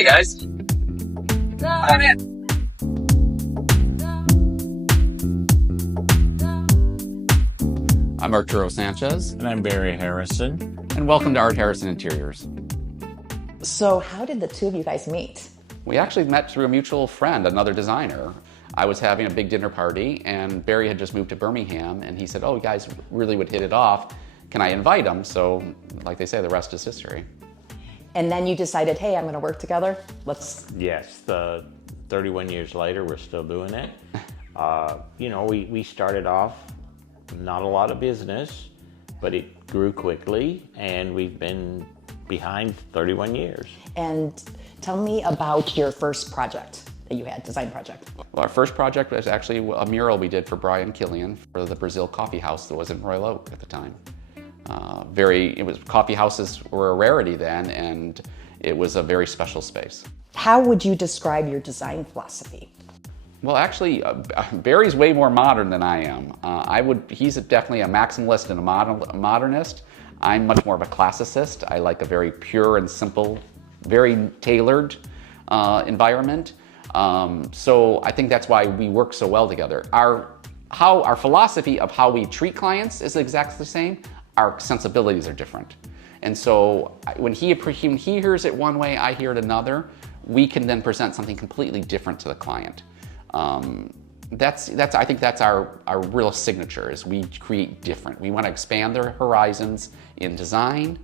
Hey guys. I'm in. I'm Arturo Sanchez. And I'm Barry Harrison. And welcome to Art Harrison Interiors. So how did the two of you guys meet? We actually met through a mutual friend, another designer. I was having a big dinner party and Barry had just moved to Birmingham and he said, oh, you guys really would hit it off. Can I invite him? So like they say, the rest is history. And then you decided, hey, I'm going to work together. Yes, 31 years later, we're still doing it. We started off not a lot of business, but it grew quickly and we've been behind 31 years. And tell me about your first project that you had, design project. Well, our first project was actually a mural we did for Brian Killian for the Brazil coffee house that was in Royal Oak at the time. Coffee houses were a rarity then, and it was a very special space. How would you describe your design philosophy? Well, actually, Barry's way more modern than I am. He's definitely a maximalist and a modernist. I'm much more of a classicist. I like a very pure and simple, very tailored environment. So I think that's why we work so well together. Our philosophy of how we treat clients is exactly the same. Our sensibilities are different. And so when he hears it one way, I hear it another, we can then present something completely different to the client. I think that's our real signature, is we create different. We want to expand their horizons in design,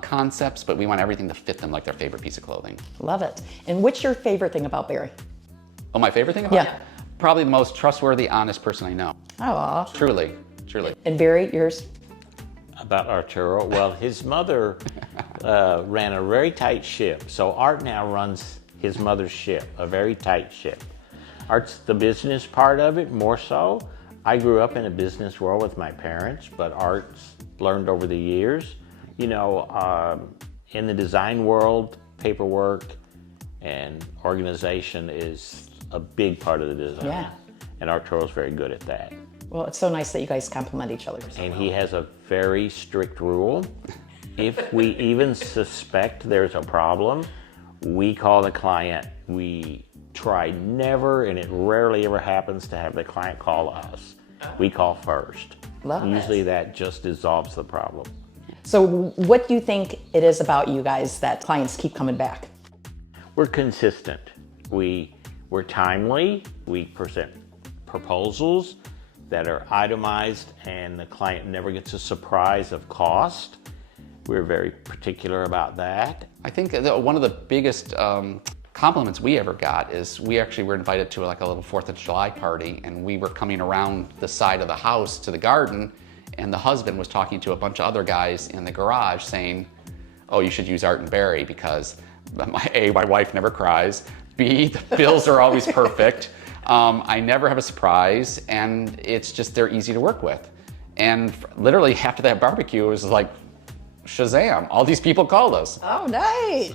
concepts, but we want everything to fit them like their favorite piece of clothing. Love it. And what's your favorite thing about Barry? Oh, my favorite thing about him? Probably the most trustworthy, honest person I know. Oh. Truly. And Barry, yours? About Arturo, well, his mother ran a very tight ship. So Art now runs his mother's ship, a very tight ship. Art's the business part of it, more so. I grew up in a business world with my parents, but Art's learned over the years. In the design world, paperwork and organization is a big part of the design. Yeah. And Arturo's very good at that. Well, it's so nice that you guys complement each other. And he has a very strict rule. If we even suspect there's a problem, we call the client. We try never, and it rarely ever happens, to have the client call us. We call first. Usually that just dissolves the problem. So what do you think it is about you guys that clients keep coming back? We're consistent. We're timely. We present proposals that are itemized and the client never gets a surprise of cost. We're very particular about that. I think that one of the biggest compliments we ever got is we actually were invited to like a little 4th of July party, and we were coming around the side of the house to the garden, and the husband was talking to a bunch of other guys in the garage saying, oh, you should use Art and Barry because A, my wife never cries, B, the bills are always perfect, I never have a surprise, and it's just, they're easy to work with. And literally after that barbecue, it was like, Shazam, all these people called us. Oh, nice.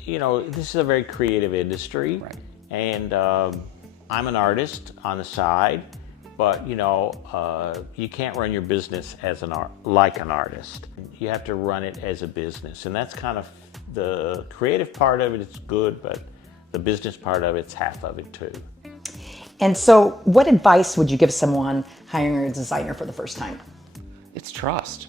This is a very creative industry, right. And I'm an artist on the side, but you can't run your business as like an artist. You have to run it as a business, and that's kind of the creative part of it. It's good, but the business part of it's half of it too. And so what advice would you give someone hiring a designer for the first time? It's trust.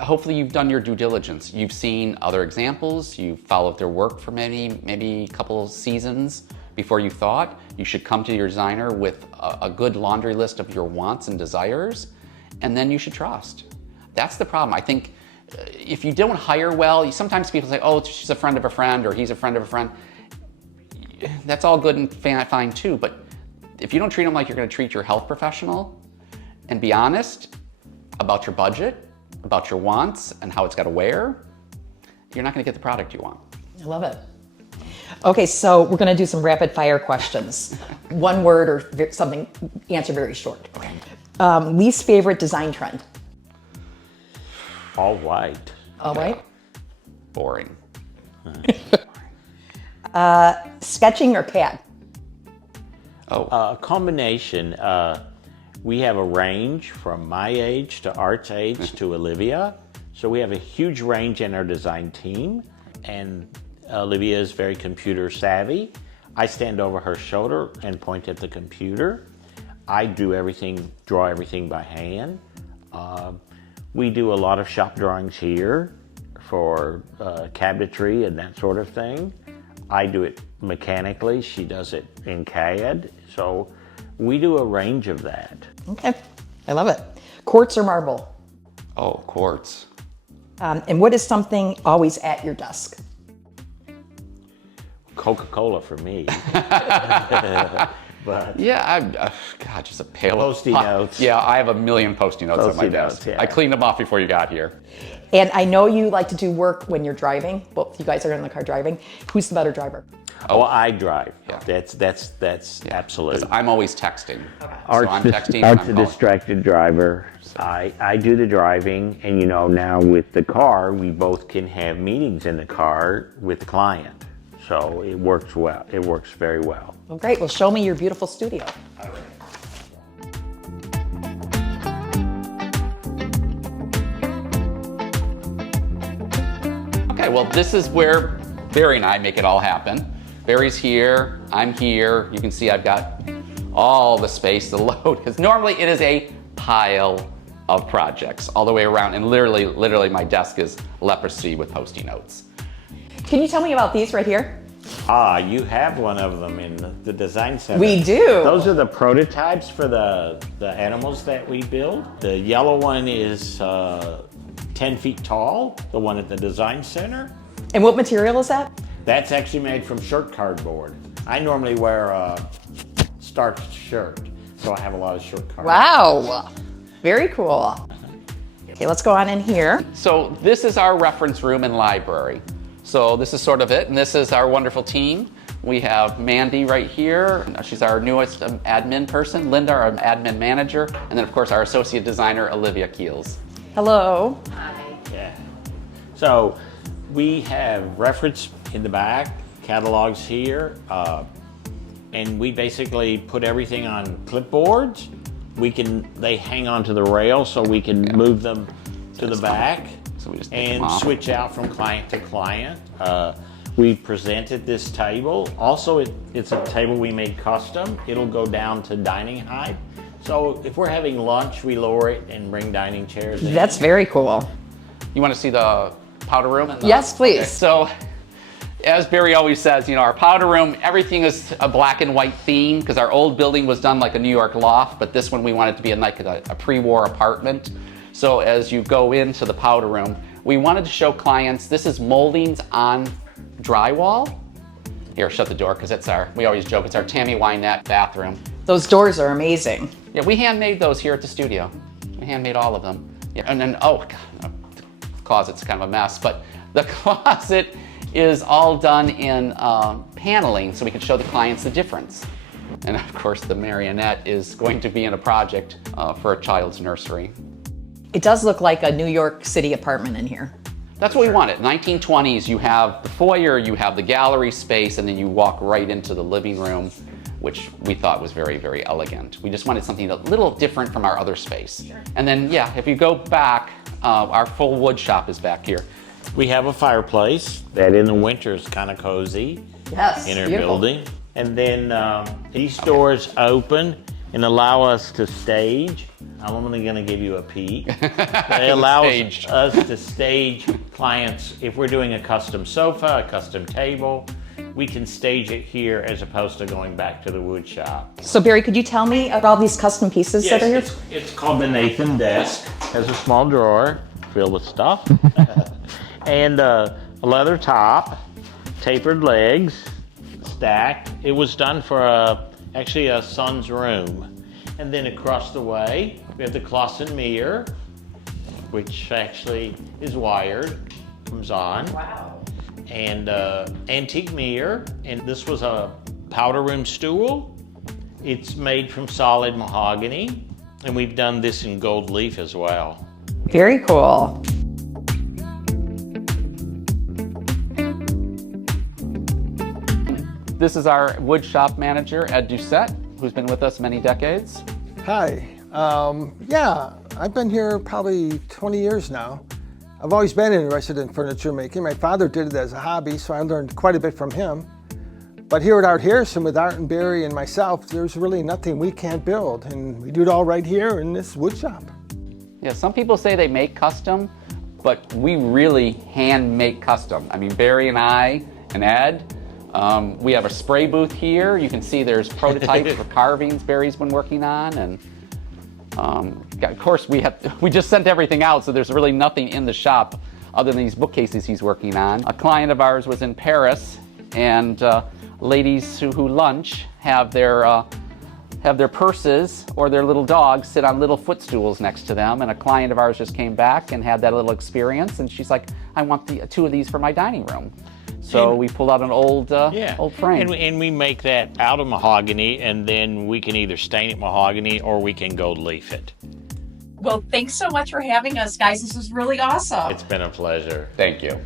Hopefully you've done your due diligence. You've seen other examples, you've followed their work for maybe a couple seasons before you thought. You should come to your designer with a good laundry list of your wants and desires, and then you should trust. That's the problem. I think if you don't hire well, sometimes people say, oh, she's a friend of a friend, or he's a friend of a friend. That's all good and fine too, but if you don't treat them like you're going to treat your health professional and be honest about your budget, about your wants and how it's got to wear, you're not going to get the product you want. I love it. Okay, so we're going to do some rapid fire questions. One word or something, answer very short. Okay. Least favorite design trend? All white. All right. Boring. Sketching or CAD? A combination. We have a range from my age to Art's age to Olivia. So we have a huge range in our design team. And Olivia is very computer savvy. I stand over her shoulder and point at the computer. I do everything, draw everything by hand. We do a lot of shop drawings here for cabinetry and that sort of thing. I do it mechanically, she does it in CAD. So we do a range of that. Okay, I love it. Quartz or marble? Oh, quartz. And what is something always at your desk? Coca-Cola for me. But Yeah, God, just a pail of Post-it notes. Yeah, I have a million Post-it notes on my Post-it desk. notes, yeah. I cleaned them off before you got here. And I know you like to do work when you're driving. Both you guys are in the car driving. Who's the better driver? oh, I drive. Yeah. That's absolute. I'm always texting. Art's, So I'm the, texting and Art's I'm a calling. distracted driver. I do the driving, and you know, now with the car, we both can have meetings in the car with the client. So it works well. It works very well. Well, great. Well, show me your beautiful studio. Okay, well, this is where Barry and I make it all happen. Barry's here, I'm here. You can see I've got all the space to load, because normally it is a pile of projects all the way around, and literally my desk is leprosy with Post-it notes. Can you tell me about these right here? Ah, you have one of them in the design center. We do. Those are the prototypes for the animals that we build. The yellow one is 10 feet tall, the one at the design center. And what material is that? That's actually made from shirt cardboard. I normally wear a starched shirt, so I have a lot of shirt cardboard. Wow. Very cool. Okay, let's go on in here. So this is our reference room and library. So this is sort of it, and this is our wonderful team. We have Mandy right here. She's our newest admin person. Linda, our admin manager. And then, of course, our associate designer, Olivia Keels. Hello. Yeah. So we have reference in the back, catalogs here, and we basically put everything on clipboards. They hang onto the rail, so we can move them to the back. So we just take them And off. switch out from client to client. We presented this table. Also, it's a table we made custom. It'll go down to dining height. So if we're having lunch, we lower it and bring dining chairs in. That's very cool. You want to see the powder room? Yes, please. Okay, so, as Barry always says, you know, our powder room, everything is a black and white theme, because our old building was done like a New York loft, but this one we wanted to be like a pre-war apartment. So as you go into the powder room, we wanted to show clients, this is moldings on drywall. Here, shut the door, because we always joke, it's our Tammy Wynette bathroom. Those doors are amazing. Yeah, we handmade those here at the studio. We handmade all of them. Yeah, and then, oh, God, the closet's kind of a mess, but the closet is all done in paneling, so we can show the clients the difference. And of course, the marionette is going to be in a project for a child's nursery. It does look like a New York City apartment in here. That's what we wanted. 1920s, you have the foyer, you have the gallery space, and then you walk right into the living room, which we thought was very, very elegant. We just wanted something a little different from our other space. Sure. And then, yeah, if you go back, our full wood shop is back here. We have a fireplace that in the winter is kind of cozy. Yes, In our beautiful. building. And then these doors open and allow us to stage. I'm only going to give you a peek. They allow Staged. us to stage clients. If we're doing a custom sofa, a custom table, we can stage it here as opposed to going back to the wood shop. So Barry, could you tell me about all these custom pieces that are here? It's called the Nathan desk. Has a small drawer filled with stuff. And a leather top, tapered legs, stacked. It was done for actually a son's room. And then across the way, we have the closet mirror, which actually is wired, comes on. Wow. And antique mirror. And this was a powder room stool. It's made from solid mahogany. And we've done this in gold leaf as well. Very cool. This is our wood shop manager, Ed Doucette, who's been with us many decades. Hi. Yeah, I've been here probably 20 years now. I've always been interested in furniture making. My father did it as a hobby, so I learned quite a bit from him. But here at Art Harrison with Art and Barry and myself, there's really nothing we can't build. And we do it all right here in this wood shop. Yeah, some people say they make custom, but we really hand make custom. I mean, Barry and I and Ed, we have a spray booth here. You can see there's prototypes for carvings Barry's been working on. And of course, we just sent everything out, so there's really nothing in the shop other than these bookcases he's working on. A client of ours was in Paris, and ladies who lunch have their purses or their little dogs sit on little footstools next to them, and a client of ours just came back and had that little experience, and she's like, I want two of these for my dining room. So we pulled out an old frame. And we make that out of mahogany, and then we can either stain it mahogany or we can gold leaf it. Well, thanks so much for having us, guys. This was really awesome. It's been a pleasure. Thank you.